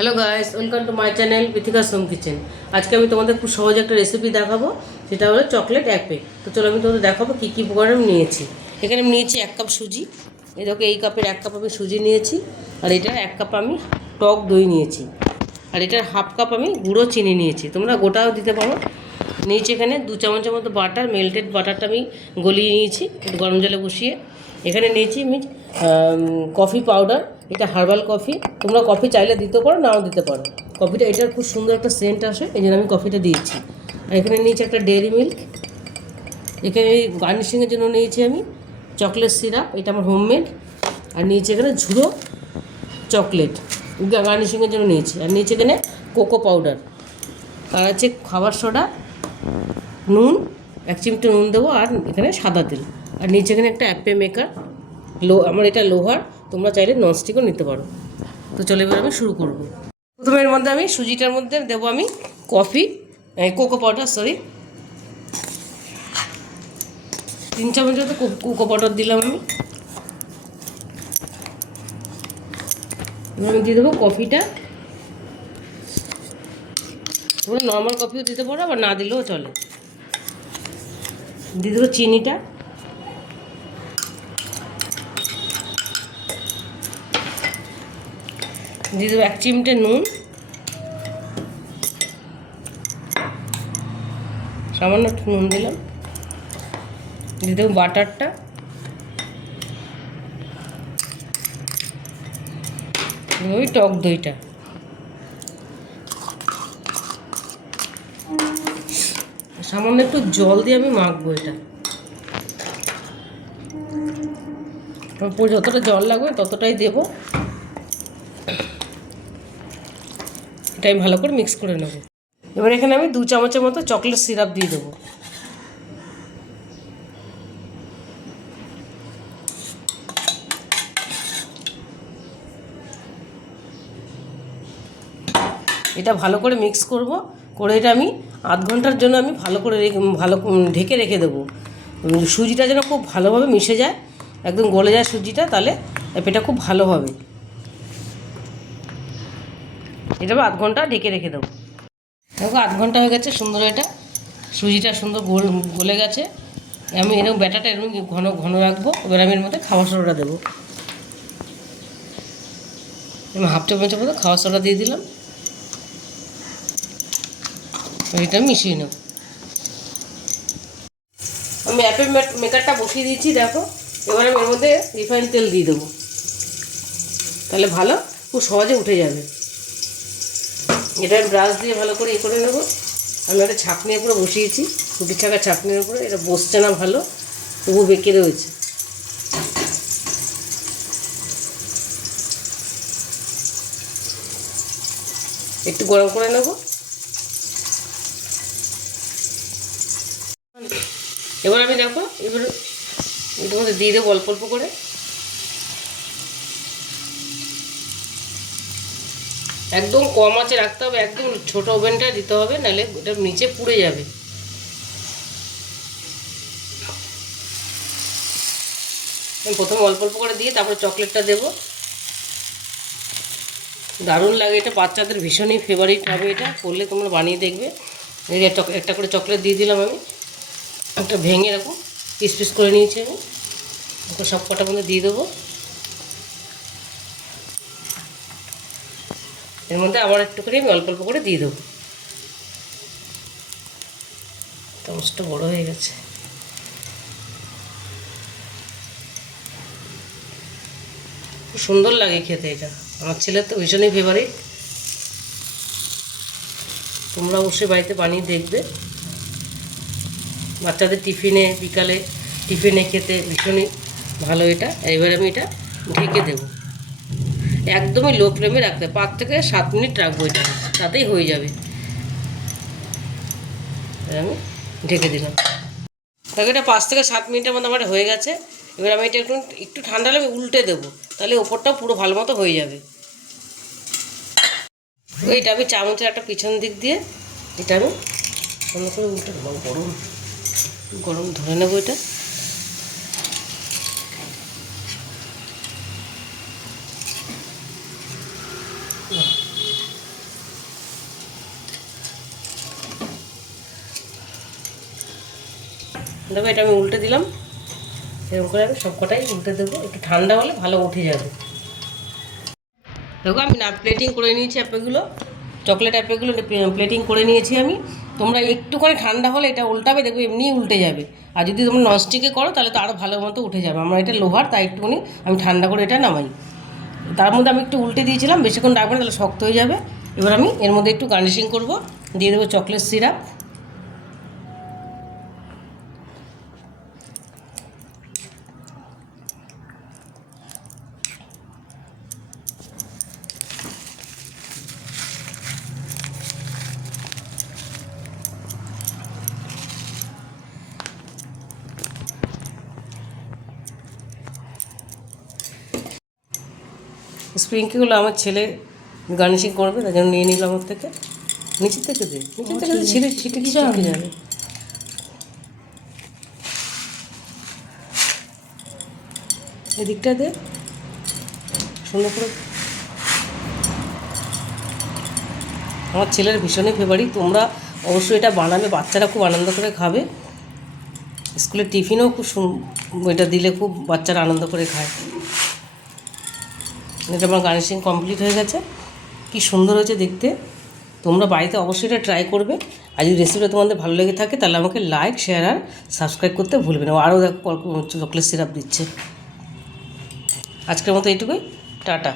Hello guys, welcome to my channel Prithika's home kitchen. আজকে আমি তোমাদের খুব সহজ একটা রেসিপি দেখাবো, সেটা হলো চকলেট এক পেক। তো চলো আমি তোমাদের দেখাবো কী কী উপকরণ আমি নিয়েছি। এখানে আমি নিয়েছি 1 কাপ সুজি। এই দেখো, এই কাপের 1 কাপ আমি সুজি নিয়েছি। আর এটার 1 কাপ আমি টক দই নিয়েছি। আর এটার হাফ কাপ আমি গুঁড়ো চিনি নিয়েছি, তোমরা গোটাও দিতে পারো। নিয়েছি এখানে 2 চামচের মতো বাটার, মেল্টেড বাটারটা আমি গলিয়ে নিয়েছি একটু গরম জলে বসিয়ে। এখানে নিয়েছি আমি কফি পাউডার, এটা হার্বাল কফি। তোমরা কফি চাইলে দিতে পারো, নাও দিতে পারো। কফিটা, এটার খুব সুন্দর একটা সেন্ট আসে, এই জন্য আমি কফিটা দিয়েছি। আর এখানে নিয়েছি একটা ডেয়ারি মিল্ক। এখানে গার্নিশিংয়ের জন্য নিয়েছি আমি চকলেট সিরাপ, এটা আমার হোমমেড। আর নিয়েছি এখানে ঝুড়ো চকলেট, গার্নিশিংয়ের জন্য নিয়েছি। আর নিয়েছি এখানে কোকো পাউডার। আর আছে খাবার সোডা, নুন, 1 চিমটে নুন দেবো। আর এখানে সাদা তেল। আর নিচে এখানে একটা অ্যাপে মেকার, আমার এটা লোহার, তোমরা চাইলে ননস্টিকও নিতে পারো। তো চলো এবার আমি শুরু করব। প্রথমে এর মধ্যে আমি সুজিটার মধ্যে দেবো আমি কোকো পাউডার, 3 চামচ মতো কোকো পাউডার দিলাম আমি। এবার আমি দিয়ে দেবো কফিটা। তোমরা নর্মাল কফিও দিতে পারো, আবার না দিলেও চলে। দিয়ে দেবো চিনিটা। দিয়ে দেবো 1 চিমটে নুন, সামান্য একটু নুন দিলাম। দিয়ে দেবো বাটারটা। ওই টক দইটা। সামান্য একটু জল দিয়ে আমি মাখবো এটা। যতটা জল লাগবে ততটাই দেবো। এটা আমি ভালো করে মিক্স করে নেব। এবার এখানে আমি 2 চামচের মতো চকলেট সিরাপ দিয়ে দেবো। এটা ভালো করে মিক্স করব, করে এটা আমি আধ ঘন্টার জন্য আমি ভালো করে ঢেকে রেখে দেবো। সুজিটা যেন খুব ভালোভাবে মিশে যায়, একদম গলে যায় সুজিটা, তাহলে এটা খুব ভালো হবে। এটা আধ ঘন্টা ঢেকে রেখে দেবো। দেখো, আধ ঘন্টা হয়ে গেছে, সুন্দর এটা সুজিটা সুন্দর গলে গেছে। আমি এরকম ব্যাটারটা এরকম ঘন ঘন রাখবো। এবার আমি এর মধ্যে খাওয়ার সোডাটা দেবো। আমি হাফ চামচের মতো খাওয়ার সোডা দিয়ে দিলাম। এটা আমি মিশিয়ে নেব। আমি অ্যাপেল মেকারটা বসিয়ে দিয়েছি, দেখো। এবার আমি এর মধ্যে রিফাইন তেল দিয়ে দেবো, তাহলে ভালো খুব সহজে উঠে যাবে। এটা আমি ব্রাশ দিয়ে ভালো করে করে নেবো। আমি একটা ছাঁকনির উপরে বসিয়েছি, রুটি ছাঁকা ছাঁকনির উপরে। এটা বসছে না ভালো, তবু বেঁকে রয়েছে। একটু গরম করে নেব। এবার আমি দেখো, এবার এটার মধ্যে দিয়ে দেবো অল্প অল্প করে। একদম কম আঁচে রাখতে হবে, একদম ছোট ওভেনটা দিতে হবে, নাহলে এটা নিচে পুড়ে যাবে। আমি প্রথমে অল্প অল্প করে দিয়ে তারপরে চকলেটটা দেবো। দারুণ লাগে এটা, বাচ্চাদের ভীষণই ফেভারিট হবে। এটা করলে তোমরা বানিয়ে দেখবে। এই একটা করে চকলেট দিয়ে দিলাম আমি, একটা ভেঙে এরকম পিস পিস করে নিয়েছি আমি। ওকে সব কটার মধ্যে দিয়ে দেবো। এর মধ্যে আবার একটু করে আমি অল্প অল্প করে দিয়ে দেবো। চামচটা বড় হয়ে গেছে। খুব সুন্দর লাগে খেতে এটা, আমার ছেলের তো ভীষণই ফেভারিট। তোমরা অবশ্যই বাড়িতে বানিয়ে দেখবে, বাচ্চাদের টিফিনে, বিকালে টিফিনে খেতে ভীষণই ভালো এটা। এবার আমি এটা ঢেকে দেবো, একদমই লো ফ্লেমে রাখতে, 5 থেকে 7 মিনিট রাখবো এটা, তাতেই হয়ে যাবে। আমি ঢেকে দিলাম। তাকে এটা 5 থেকে 7 মিনিটের মধ্যে আমার হয়ে গেছে। এবার আমি এটা একটু ঠান্ডা হলে আমি উল্টে দেবো, তাহলে ওপরটাও পুরো ভালো মতো হয়ে যাবে। এইটা আমি চামচের একটা পিছন দিক দিয়ে এটা আমি ভালো করে উল্টে দেবো। গরম গরম ধরে নেবো এটা। দেখো এটা আমি উল্টে দিলাম, এরকম করে আমি সব কটাই উল্টে দেবো, একটু ঠান্ডা হলে ভালো উঠে যাবে। দেখো আমি না প্লেটিং করে নিয়েছি অ্যাপেগুলো, চকলেট অ্যাপেগুলো প্লেটিং করে নিয়েছি আমি। তোমরা একটুখানি ঠান্ডা হলে এটা উল্টাবে, দেখবে এমনিই উল্টে যাবে। আর যদি তোমরা ননস্টিকে করো তাহলে তো আরও ভালো মতো উঠে যাবে। আমরা এটা লোহার, তাই একটুখানি আমি ঠান্ডা করে এটা নামাই। তার মধ্যে আমি একটু উল্টে দিয়েছিলাম, বেশিক্ষণ রাখবো না তাহলে শক্ত হয়ে যাবে। এবার আমি এর মধ্যে একটু গার্নিশিং করব, দিয়ে দেবো চকলেট সিরাপ। স্প্রিঙ্কিগুলো আমার ছেলে গার্নিশিং করবে, তার জন্য নিয়ে নিলাম ওর থেকে। নিচের থেকে দে, নিচের থেকে ছিঁড়ে ছিটে কি যাবে, এদিকটা দে সুন্দর করে। আমার ছেলের ভীষণই ফেভারিট, তোমরা অবশ্যই এটা বানাবে, বাচ্চারা খুব আনন্দ করে খাবে। স্কুলের টিফিনেও খুব এটা দিলে খুব বাচ্চারা আনন্দ করে খায়। এটা আমার গার্নিশিং কমপ্লিট হয়ে গেছে, কি সুন্দর হয়েছে দেখতে। তোমরা বাড়িতে অবশ্যই এটা ট্রাই করবে। আর যদি রেসিপিটা তোমাদের ভালো লেগে থাকে তাহলে আমাকে লাইক, শেয়ার আর সাবস্ক্রাইব করতে ভুলবে না। আরও চকলেট সিরাপ দিচ্ছে। আজকের মতো এইটুকুই, টাটা।